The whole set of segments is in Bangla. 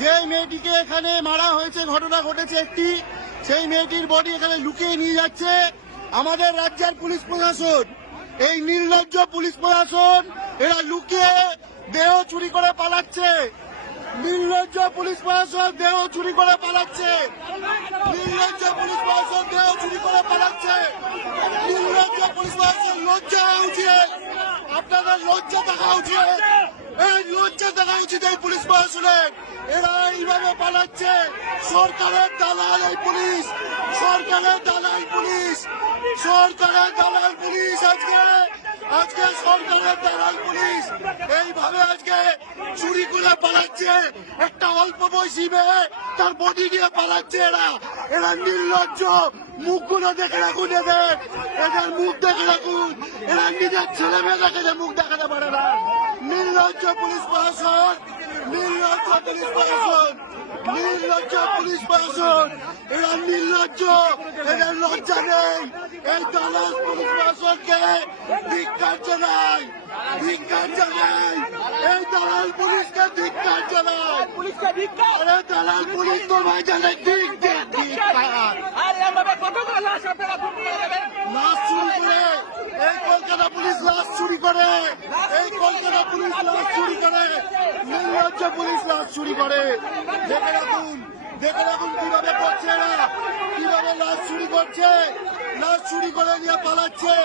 যে মেয়েটিকে এখানে মারা হয়েছে, ঘটনা ঘটেছে একটি, সেই মেয়েটির বডি এখানে লুকিয়ে নিয়ে যাচ্ছে আমাদের রাজ্যের পুলিশ প্রশাসন। এই নির্লজ্জ পুলিশ প্রশাসন, এরা লুকিয়ে দেহ চুরি করে পালাচ্ছে। নির্লজ্জ পুলিশ প্রশাসন দেহ চুরি করে পালাচ্ছে। নির্লজ্জ পুলিশ প্রশাসন দেহ চুরি করে পালাচ্ছে। নির্লজ্জ পুলিশ প্রশাসন লজ্জা হওয়া উচিত আপনাদের লজ্জা থাকা উচিত। উচিত পুলিশ প্রশাসনের এরা এইভাবে পালাচ্ছে। সরকারের দালাল এই পুলিশ। সরকারের দালাল পুলিশ। সরকারের দালাল পুলিশ আজকে। আজকে সরকারের দালাল পুলিশ এইভাবে আজকে চুরি করে পালাচ্ছে। একটা অল্প বয়সী মেয়ে, তার বডি নিয়ে পালাচ্ছে এরা। এরা নির্লজ্জ। মুখগুলো দেখে রাখুন এদের। এদের মুখ দেখে রাখুন। এরা নিজের ছেলে মেয়ে দেখে যে মুখ দেখাতে পারে না। নির্লজ্জ পুলিশ প্রশাসন, নির্লজ্জ পুলিশ প্রশাসন, নির্লজ্জ পুলিশ প্রশাসন। নির্লজ্জ এদের লজ্জা নেই। এই দালাল পুলিশ প্রশাসনকে ধিক্কার জানাই ধিক্কার জানাই। এই দালাল পুলিশকে ধিক্কার জানাই। পুলিশকে ভিক্ষা আরে দালাল পুলিশ তো ভাই জানে ঠিক ঠিক ধিক্কার আর করে, এই কলকাতা পুলিশ লাশ চুরি করে, এই কলকাতা পুলিশ লাশ চুরি করে, নির্লজ্জ পুলিশ লাশ চুরি করে। দেখে দেখে কীভাবে করছে এরা, কীভাবে লাশ করছে, লাশ করে নিয়ে পালাচ্ছে।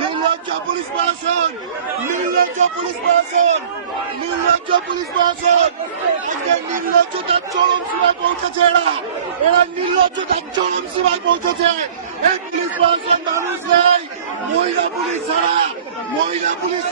নির্লজ্জ পুলিশ প্রশাসন, নির্লজ্জ পুলিশ প্রশাসন, নির্লজ্জ পুলিশ প্রশাসন। আজকে নির্লজ্জতার চরম সীমায় পৌঁছেছে এরা। এরা নির্লজ্জতার চরম সীমায় পৌঁছেছে। এই পুলিশ প্রশাসন মানুষ নেই। Police,